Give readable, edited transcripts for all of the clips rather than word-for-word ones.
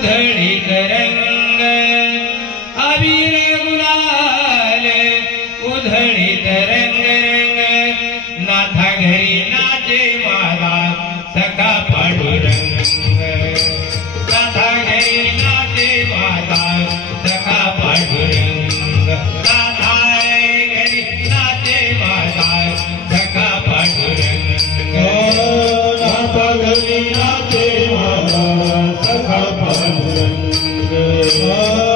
उधळीत रंग अबीर गुलाल उधळीत रंग रंग नाथा घरी नाचे माझा सखा पांडुरंग नाथा घरी नाचे माझा सखा पांडुरंग नाथा घरी नाचे माझा सखा पांडुरंग नाथा घरी नाचे माझा सखा पांडुरंग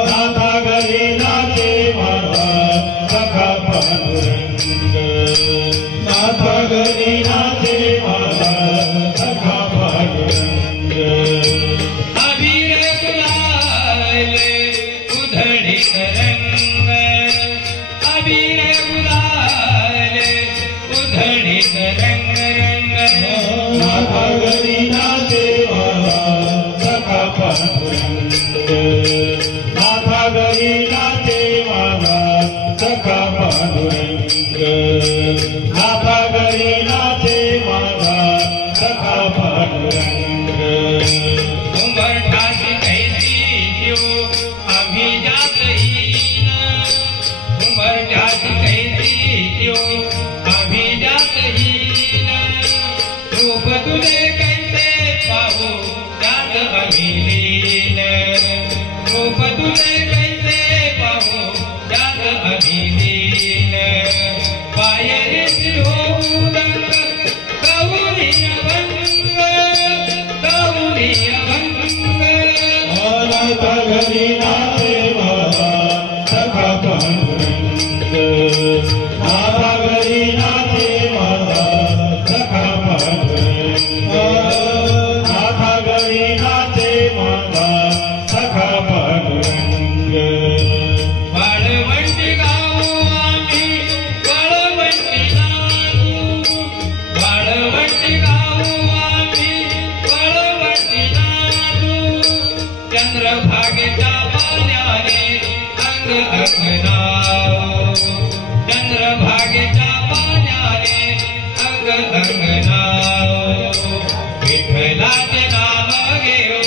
नाथा घरी नाचे माझा सखा पांडुरंग नाथा घरी नाचे माझा सखा पांडुरंग अबीर गुलाल उधळीत रंग अबीर गुलाल उधळीत रंग रंग नाथा घरी नाचे माझा सखा पांडुरंग नाथा घरी नाचे माझा सखा पांडुरंग नाथा घरी नाचे माझा सखा पांडुरंग उंबरठाची कैसी शिव अभिजात हीन उंबरठाची कैसी शिव अभिजात हीन रूप तुझे कैसे पाहू त्यात अभिलीन रूप तुझे कैसे पाहू त्यात अभिलीन पायरी होऊ रंग गौरी अभंग गौरी अभंग नाथा घरी नाचे माझा सखा पांडुरंग नाथा घरी नाचे माझा सखा पांडुरंग नाथा घरी नाचे माझा सखा पांडुरंग वाळवंटी गाऊ आम्ही वाळवंटी नाचू वाळवंटी गाऊ आम्ही वाळवंटी नाचू चंद्रभागेच्या पाण्याने अंग अंगणाव चंद्रभागेच्या पाण्याने अंग अंगणाव विठ्ठलाचे नाम घेऊ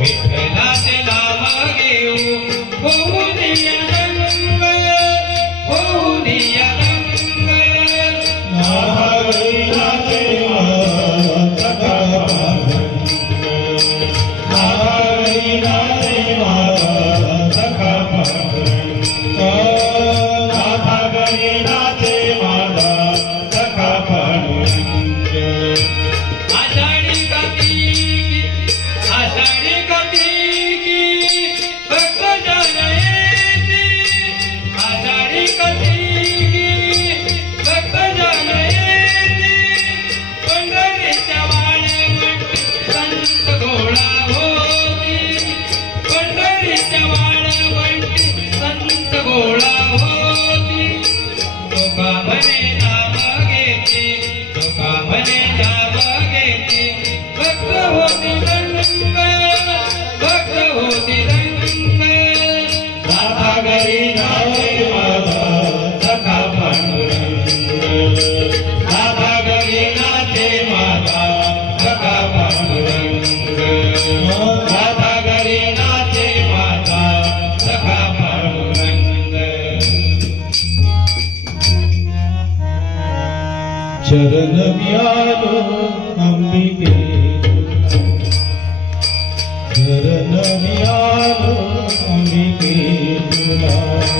विठ्ठलाचे नाम घेऊ होऊ दिया रंग होऊ दिया रंग नाथा घरी नाचे माझा सखा पांडुरंग नाथा घरी नाचे माझा सखा पांडुरंग नाथा घरी नाचे माझा सखा पांडुरंग आषाढी कार्तिकी भक्त जन येती आषाढी कार्तिकी भक्त जन येती पंढरीच्या वाळवंटी संत गोळा होती पंढरीच्या वाळवंटी संत गोळा होती तुका म्हणे नाम घेते तुका म्हणे नाम घेते भक्त होती रंग भक्त होती रंग नाथा घरी नाचे माझा सखा पांडुरंग नाथा घरी नाचे माझा सखा पांडुरंग नाथा घरी नाचे माझा सखा पांडुरंग चरण म्यालो अंबिके चरण म्यालो अंबिके तुला